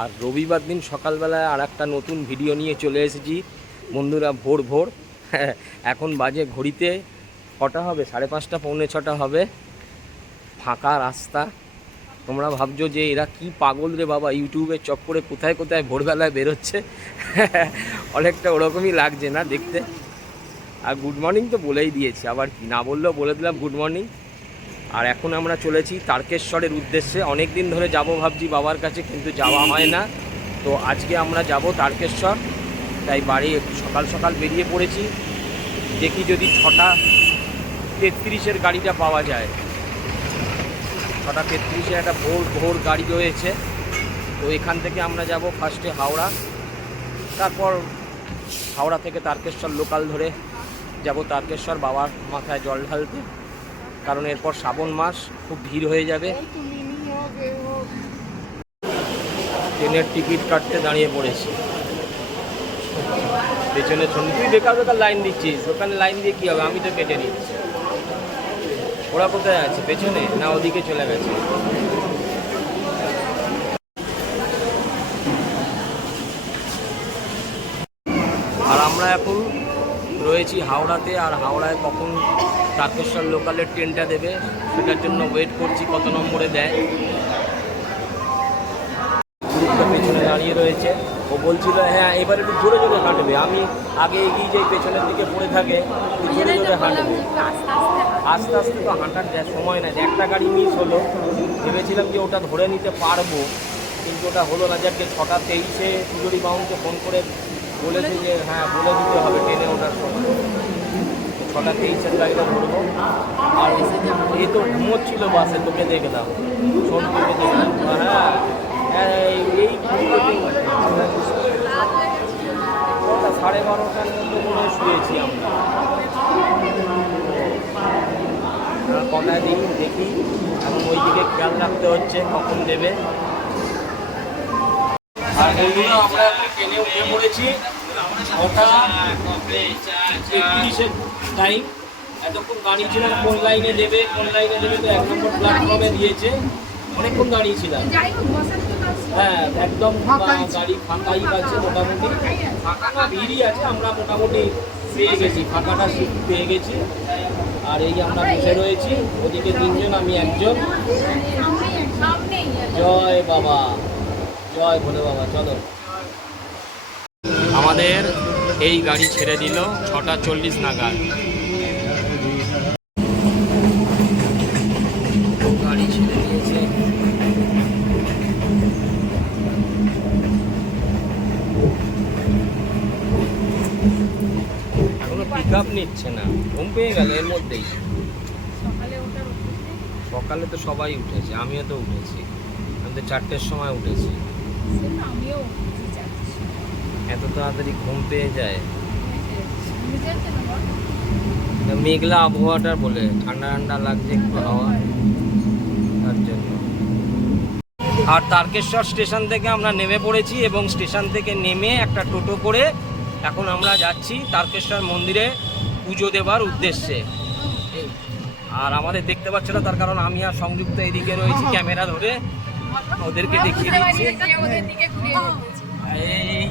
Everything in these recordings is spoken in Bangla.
আর রবিবার দিন সকালবেলায় আর একটা নতুন ভিডিও নিয়ে চলে এসেছি বন্ধুরা। ভোর ভোর এখন বাজে ঘড়িতে কটা হবে, 5:30 পৌনে 6টা হবে। ফাঁকা রাস্তা। তোমরা ভাবছো যে এরা কি পাগল রে বাবা, ইউটিউবের চক্করে কোথায় কোথায় ভোরবেলায় বেরোচ্ছে। অনেকটা ওরকমই লাগছে না দেখতে। আর গুড মর্নিং তো বলেই দিয়েছি, আবার কি না বললেও বলে দিলাম গুড মর্নিং। আর এখন আমরা চলেছি তারকেশ্বরের উদ্দেশ্যে। অনেক দিন ধরে যাব ভাবছি বাবার কাছে, কিন্তু যাওয়া হয় না। তো আজকে আমরা যাব তারকেশ্বর, তাই বাড়ি সকাল সকাল বেরিয়ে পড়েছি। দেখি যদি 6:33-এর গাড়িটা পাওয়া যায়। 6:33-এ একটা ভোর গাড়ি রয়েছে। তো এখান থেকে আমরা যাব ফার্স্টে হাওড়া, তারপর হাওড়া থেকে তারকেশ্বর লোকাল ধরে যাব তারকেশ্বর বাবার মাথায় জল ঢালতে, কারণ এরপর শ্রাবণ মাস, খুব ভিড় হয়ে যাবে। ট্রেনের টিকিট কাটতে দাঁড়িয়ে পড়েছি। পেছনে শুনি তুই বেকার বেকার লাইন দিচ্ছিস, ওখানে লাইন দিয়ে কী হবে, আমি তো কেটে নিচ্ছি। ওরা কোথায় আছে, পেছনে না ওদিকে চলে গেছে? আর আমরা এখন রয়েছি হাওড়াতে। আর হাওড়ায় কখন তারকেশ্বর লোকালের ট্রেনটা দেবে সেটার জন্য ওয়েট করছি, কত নম্বরে দেয়। গ্রুপটা পেছনে দাঁড়িয়ে রয়েছে। ও বলছিল হ্যাঁ এবার একটু জোরে জোরে হাঁটবে। আমি আগে এগিয়ে যাই, পেছনের দিকে পড়ে থাকে, জোরে জোরে হাঁটবে। আস্তে আস্তে তো হাঁটার সময় নাই। একটা গাড়ি মিস হলো, ভেবেছিলাম যে ওটা ধরে নিতে পারবো, কিন্তু ওটা হলো না। যাকে 6:23-এ পুজোরি বাউনকে ফোন করে বলেছে যে হ্যাঁ বলে দিতে হবে ট্রেনে ওঠার সময়। 6:23-এর গাড়িটা ধরবো। আর এ তো ঘুমোচ্ছিল বাসে, তোকে দেখলাম, সন্তুকে দেখলাম। হ্যাঁ এই 12:30-টার মধ্যে মনে হয় শুয়েছি আমরা। কটায় দেখি এখন ওই দিকে খেয়াল রাখতে হচ্ছে কখন দেবে। আর বন্ধুরা আমরা এখন ট্রেনে উঠে পড়েছি। 6:33-এর টাইম। এতক্ষণ দাঁড়িয়ে ছিলাম কোন লাইনে দেবে কোন লাইনে দেবে, তো 1 নম্বর প্ল্যাটফর্মে দিয়েছে। অনেকক্ষণ দাঁড়িয়েছিলাম। হ্যাঁ একদম গাড়ি ফাঁকাই আছে মোটামুটি, ফাঁকা না ভিড়ই আছে। আমরা মোটামুটি পেয়ে গেছি, ফাঁকাটা সিট পেয়ে গেছি। আর এই আমরা বসে রয়েছি, ওদিকে 3জন, আমি একজন। জয় বাবা, জয় ভোলে বাবা। চলো, আমাদের এই গাড়ি ছেড়ে দিল 6:40 নাগাদ। গাড়ি ছেড়ে দিয়েছে। এখনো পিক আপ নিচ্ছে না, ঘুম পেয়ে গেল এর মধ্যেই। সকালে তো সবাই উঠেছে, আমিও তো উঠেছি। আমি তো 4টের সময় উঠেছি। এত তাড়াতাড়ি ঘুম পেয়ে যায়। মেঘলা আবহাওয়াটা বলে, ঠান্ডা ঠান্ডা লাগছে একটু হাওয়া, তার জন্য। আর তারকেশ্বর স্টেশন থেকে আমরা নেমে পড়েছি, এবং স্টেশন থেকে নেমে একটা টোটো করে এখন আমরা যাচ্ছি তারকেশ্বর মন্দিরে পুজো দেবার উদ্দেশ্যে। আর আমাদের দেখতে পাচ্ছে না, তার কারণ আমি আর সংযুক্ত এদিকে রয়েছি ক্যামেরা ধরে, ওদেরকে দেখিয়ে দিচ্ছি। এই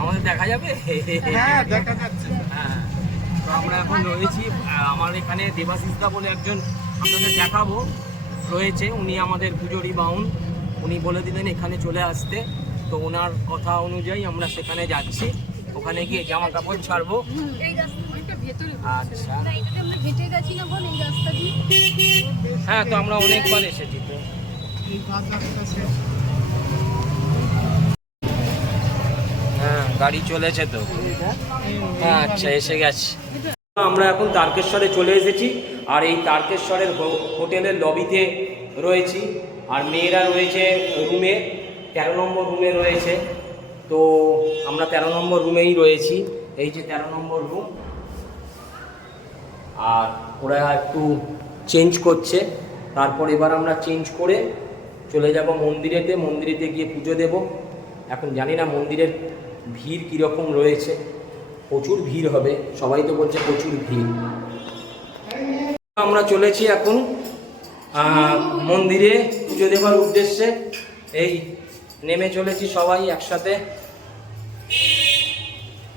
আমাদের দেখা যাবে। হ্যাঁ দেখা যাচ্ছে। হ্যাঁ, তো আমরা এখন রয়েছি। আমার এখানে দেবাশিসদা বলে একজন আপনাদের দেখাবো রয়েছে, উনি আমাদের পুজোরি বাউন। উনি বলে দিলেন এখানে চলে আসতে, তো ওনার কথা অনুযায়ী আমরা সেখানে যাচ্ছি। ওখানে গিয়ে জামা কাপড় ছাড়বো। আচ্ছা হ্যাঁ, তো আমরা অনেকবার এসেছি তো। হ্যাঁ গাড়ি চলেছে তো। হ্যাঁ আচ্ছা, এসে গেছি আমরা। এখন তারকেশ্বরে চলে এসেছি। আর এই তারকেশ্বরের হোটেলের লবিতে রয়েছি। আর মেয়েরা রয়েছে রুমে, 13 নম্বর রুমে রয়েছে। তো আমরা 13 নম্বর রুমেই রয়েছি। এই যে 13 নম্বর রুম। আর ওরা একটু চেঞ্জ করছে, তারপর এবার আমরা চেঞ্জ করে চলে যাব মন্দিরেতে। মন্দিরেতে গিয়ে পুজো দেব। এখন জানি না মন্দিরের ভিড় কীরকম রয়েছে, প্রচুর ভিড় হবে, সবাই তো বলছে প্রচুর ভিড়। আমরা চলেছি এখন মন্দিরে পুজো দেবার উদ্দেশ্যে এই নেমে চলেছি সবাই একসাথে।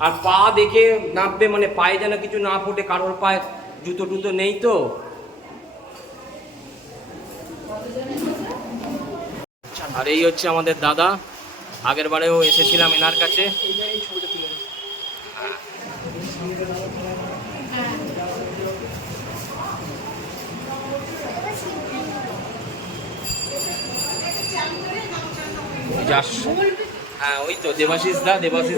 আর পা দেখে নামবে, মানে পায়ে যেন কিছু না ফোটে, কারোর পায়ে জুতো টুতো নেই তো। আর এই হচ্ছে আমাদের দাদা, আগের বারেও এসেছিলাম এনার কাছে। হ্যাঁ ওই তো দেবাশিস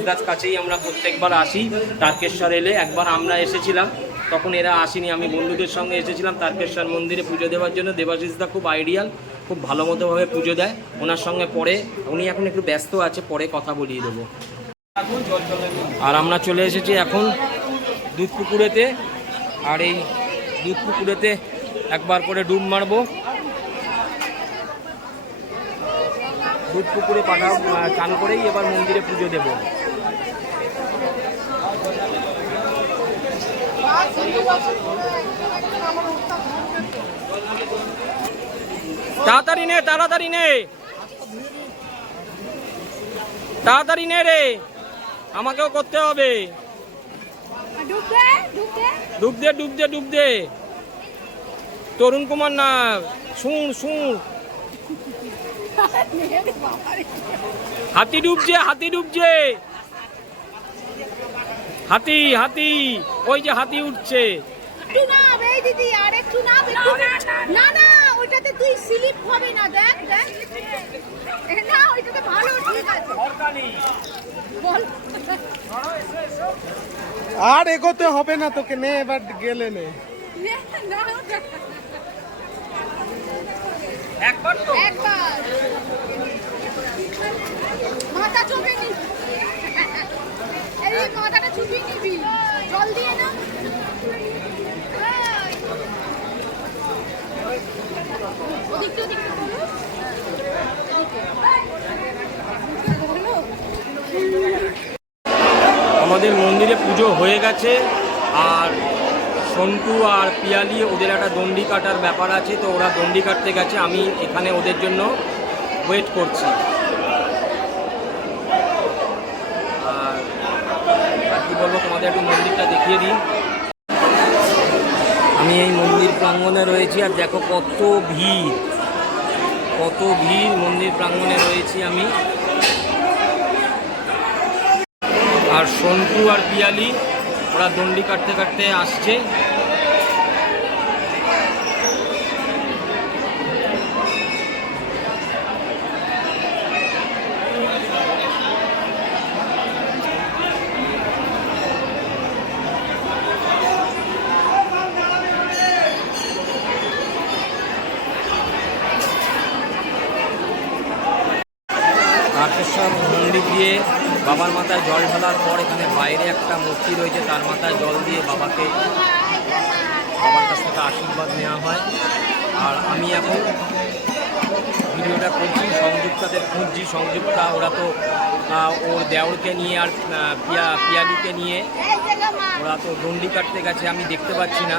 দার কাছেই আমরা প্রত্যেকবার আসি। তারকেশ্বর এলে একবার আমরা এসেছিলাম, তখন এরা আসেনি, আমি বন্ধুদের সঙ্গে এসেছিলাম তারকেশ্বর মন্দিরে পুজো দেওয়ার জন্য। দেবাশিস দা খুব আইডিয়াল, খুব ভালো মতোভাবে পুজো দেয়। ওনার সঙ্গে পরে, উনি এখন একটু ব্যস্ত আছে, পরে কথা বলিয়ে দেবো। আর আমরা চলে এসেছি এখন দুধপুকুরেতে। আর এই দুধপুকুরেতে একবার করে ডুব মারবো। দুধপুকুরে চান করেই এবার মন্দিরে পুজো দেব। তাড়াতাড়ি নে, তাড়াতাড়ি নে, তাড়াতাড়ি নে রে, আমাকেও করতে হবে। ডুব দে ডুব দে ডুব দে। তরুণ কুমার না, শুন শুন, হাতি ডুবছে, হাতি ডুবছে, হাতি হাতি, ওই যে হাতি উঠছে। আর এগোতে হবে না তোকে, নে এবার গেলে নে। একবার তো, একবার মাথা চোখে নি, এই মাথাটা চুপিয়ে নিবি, জল দিয়ে না। আমাদের মন্দিরে পুজো হয়ে গেছে। আর সন্টু আর পিয়ালি ওদের একটা দণ্ডি কাটার ব্যাপার আছে, তো ওরা দণ্ডি কাটতে গেছে। আমি এখানে ওদের জন্য ওয়েট করছি। আর কি বলবো, তোমাদের একটু মন্দিরটা দেখিয়ে দিই। আমি এই মন্দির প্রাঙ্গণে রয়েছি, আর দেখো কত ভিড়, কত ভিড় মন্দির প্রাঙ্গণে রয়েছি আমি। আর সন্টু আর পিয়ালি ওরা দণ্ডি কাটতে কাটতে আসছে। তারকেশ্বর মন্দির দিয়ে বাবার মাথায় জল ঢালার পর এখানে বাইরে একটা মূর্তি রয়েছে, তার মাথায় জল দিয়ে বাবার কাছ থেকে আশীর্বাদ নেওয়া হয়। আর আমি এখন ভিডিওটা করছি, সংযুক্তাদের খুঁজছি। সংযুক্তা ওরা তো ওর দেওরকে নিয়ে আর পিয়ালিকে নিয়ে ওরা তো দণ্ডি কাটতে গেছে, আমি দেখতে পাচ্ছি না।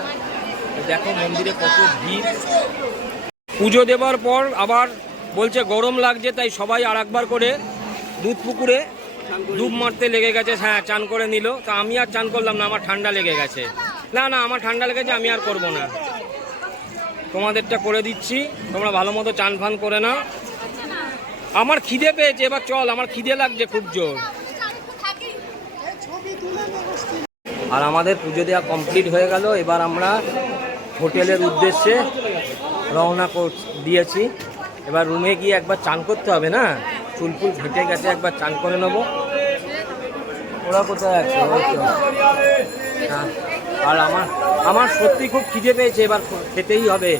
দেখো মন্দিরে কত ভিড়। পুজো দেবার পর আবার বলছে গরম লাগছে, তাই সবাই আর একবার করে দুধ পুকুরে ডুব মারতে লেগে গেছে। হ্যাঁ, চান করে নিল। তা আমি আর চান করলাম না, আমার ঠান্ডা লেগে গেছে। না না, আমার ঠান্ডা লেগেছে, আমি আর করব না। তোমাদেরটা করে দিচ্ছি, তোমরা ভালো মতো চান ফান করে নাও। আমার খিদে পেয়েছে, এবার চল, আমার খিদে লাগছে খুব জোর। আর আমাদের পুজো দেওয়া কমপ্লিট হয়ে গেল। এবার আমরা হোটেলের উদ্দেশ্যে রওনা দিয়েছি। এবার রুমে গিয়ে একবার চান করতে হবে না, চুলফুল ঘেটে গেছে, একবার চান করে নেবো। ওরা কোথায় আছে? হ্যাঁ, আর আমার সত্যি খুব খিদে পেয়েছে, এবার খেতেই হবে।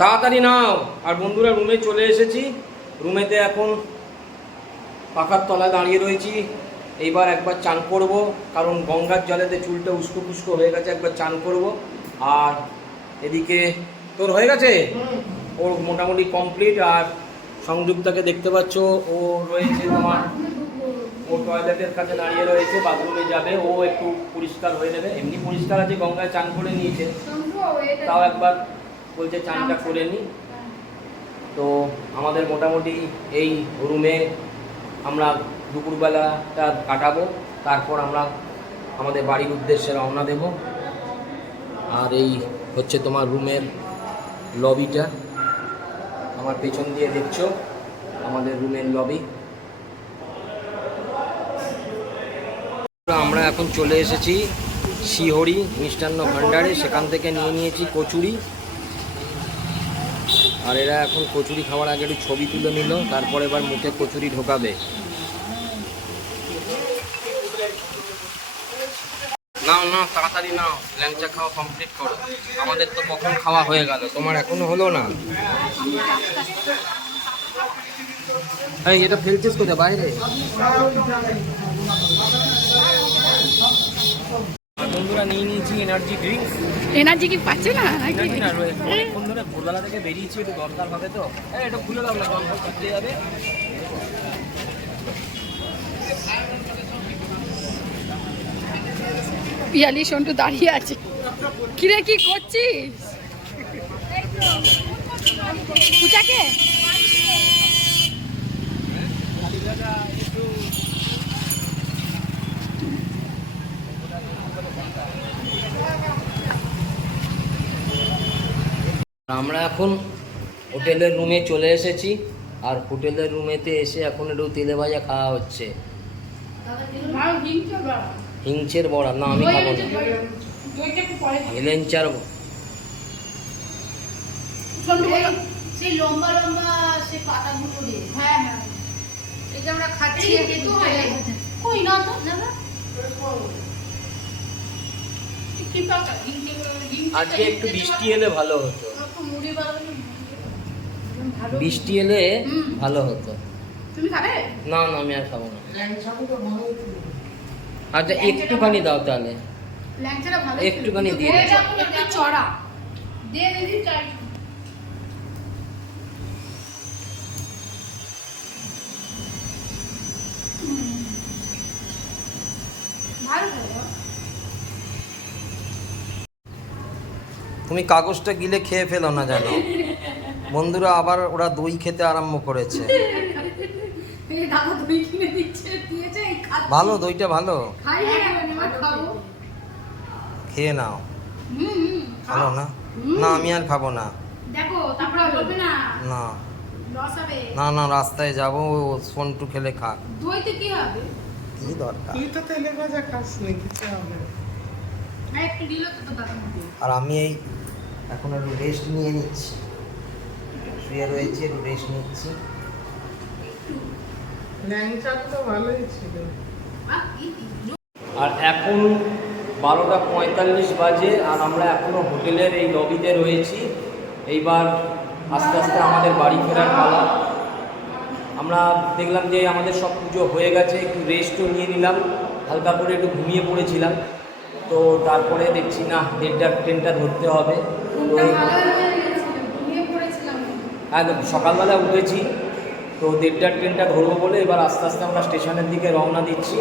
তাড়াতাড়ি নাও। আর বন্ধুরা, রুমে চলে এসেছি। রুমেতে এখন পাখার তলায় দাঁড়িয়ে রয়েছি। এইবার একবার চান করব, কারণ গঙ্গার জলেতে চুলটা উস্কো ফুস্কো হয়ে গেছে, একবার চান করব। আর এদিকে তোর হয়ে গেছে, ওর মোটামুটি কমপ্লিট। আর সংযুক্তাকে দেখতে পাচ্ছ, ও রয়েছে তোমার ও টয়লেটের কাছে দাঁড়িয়ে রয়েছে, বাথরুমে যাবে, ও একটু পরিষ্কার হয়ে নেবে। এমনি পরিষ্কার আছে, গঙ্গায় চান করে নিয়েছে, তাও একবার বলছে চানটা করে নি। তো আমাদের মোটামুটি এই রুমে আমরা দুপুরবেলাটা কাটাবো, তারপর আমরা আমাদের বাড়ির উদ্দেশ্যে রওনা দেব। আর এই হচ্ছে তোমার রুমের লবিটা, আমার পেছন দিয়ে দেখছো আমাদের রুমের লবি। আমরা এখন চলে এসেছি শিহরি মিষ্টান্ন ভাণ্ডারে, সেখান থেকে নিয়ে নিয়েছি কচুরি। আর এরা এখন কচুরি খাওয়ার আগে একটু ছবি তুলে নিল, তারপর এবার মুখে কচুরি ঢোকাবে। নাও নাও, তাড়াতাড়ি নাও, ল্যাংচা খাওয়া কমপ্লিট করো। আমাদের তো কখন খাওয়া হয়ে গেল, তোমার এখনো হলো না। এই এটা ফেলছিস কোথায়, বাইরে? বন্ধুরা নিয়ে নিয়েছি এনার্জি ড্রিঙ্ক। এনার্জি কি পাচ্ছে না এনার্জি না, অনেকক্ষণ ধরে ভোরবেলা থেকে বেরিয়েছি, একটু দরকার হবে তো। এটা খুলে দাও না, জল করতে যাবে। পিয়ালি সন্টু দাঁড়িয়ে আছে। কিরে কি করছিস? পূজাকে আমরা এখন হোটেলের রুমে চলে এসেছি, আর হোটেলের রুমেতে এসে এখন একটু তেলে ভাজা খাওয়া হচ্ছে। হিংচের বড়া না, আমি খাবো না। হেলেঞ্চার সেই লম্বা লম্বা সে পাতাগুলো দিয়ে। হ্যাঁ হ্যাঁ, এই যে আমরা খাচ্ছি তো হয় কই না তো না না। কি পাতা আজকে একটু বৃষ্টি এলে ভালো হতো, মুড়ি বানানো বৃষ্টি এলে ভালো হতো। তুমি খাবে? না না, আমি আর খাবো না। আচ্ছা একটুখানি দাও তাহলে, ল্যাংচাটা ভালো একটুখানি দিয়ে দাও। একটু চড়া দিয়ে দিদি চাই। ভালো খাবো। তুমি কাগজটা গিলে খেয়ে ফেলো না জানো। বন্ধুরা আবার ওরা দই খেতে আরম্ভ করেছে। এই দাদা দই কিনে দিচ্ছে দিয়েছে এই খাচ্ছি। ভালো, দইটা ভালো, খাই না এবার খাবো। খেয়ে নাও। ভালো না? না আমি আর খাবো না। দেখো তারপরে বলবে না না লস হবে। না না, রাস্তায় যাবো, সোনটু খেলে খাক, দইতে কি হবে? কি দরকার। তুই তো তেলে ভাজা খাস না, কিছু হবে না। না একটু দিল তো দাদা মুখে। আর আমি এই এখন একটু রেস্ট নিয়ে নিচ্ছি, শুয়ে রয়েছি, একটু রেস্ট নিচ্ছি। ল্যাংচাটা তো ভালোই ছিল। আর এখন 12:45 বাজে, আর আমরা এখনো হোটেলের এই লবিতে রয়েছি। এইবার আস্তে আস্তে আমাদের বাড়ি ফেরার পালা। আমরা দেখলাম যে আমাদের সব পুজো হয়ে গেছে, একটু রেস্টও নিয়ে নিলাম, হালকা করে একটু ঘুমিয়ে পড়েছিলাম। তো তারপরে দেখছি না 1:30টার ট্রেনটা ধরতে হবে। তো একদম সকালবেলা উঠেছি, তো 1:30টার ট্রেনটা ধরবো বলে এবার আস্তে আস্তে আমরা স্টেশনের দিকে রওনা দিচ্ছি।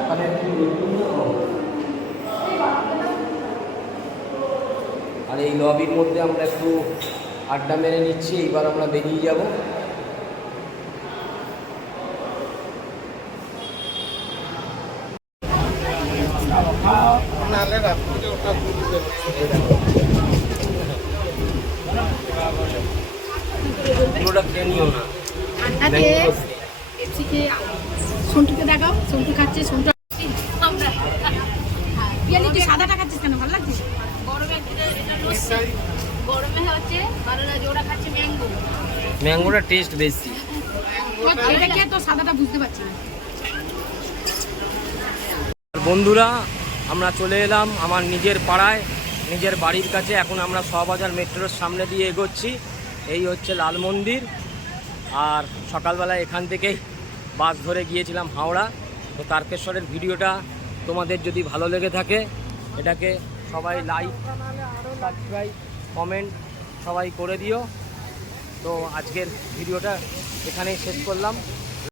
ওখানে আর এই লবির মধ্যে আমরা একটু আড্ডা মেরে নিচ্ছি, এইবার আমরা বেরিয়ে যাব। নালে রাত্রিরে ওটা বুঝতে পুরোটা খেয়ে নিও না। সন্টুকে দেখাও, সন্টু খাচ্ছে, সন্টু আমরা পিয়ালি তুই সাদাটা খাচ্ছিস কেন? ভালো লাগছে? গরমে এটা লস্যি, গরমে হচ্ছে ভালো লাগে। ওরা খাচ্ছে ম্যাঙ্গো। ম্যাঙ্গোটা টেস্ট বেশি। এটা খেয়ে তো সাদাটা বুঝতে পারছি না। বন্ধুরা আমরা চলে এলাম আমার নিজের পাড়ায়, নিজের বাড়ির কাছে। এখন আমরা শোভাবাজার মেট্রোর সামনে দিয়ে এগোচ্ছি। এই হচ্ছে লাল মন্দির। আর সকালবেলা এখান থেকেই বাস ধরে গিয়েছিলাম হাওড়া। তো তারকেশ্বরের ভিডিওটা তোমাদের যদি ভালো লেগে থাকে, এটাকে সবাই লাইক, সাবস্ক্রাইব, কমেন্ট সবাই করে দিও। তো আজকের ভিডিওটা এখানেই শেষ করলাম।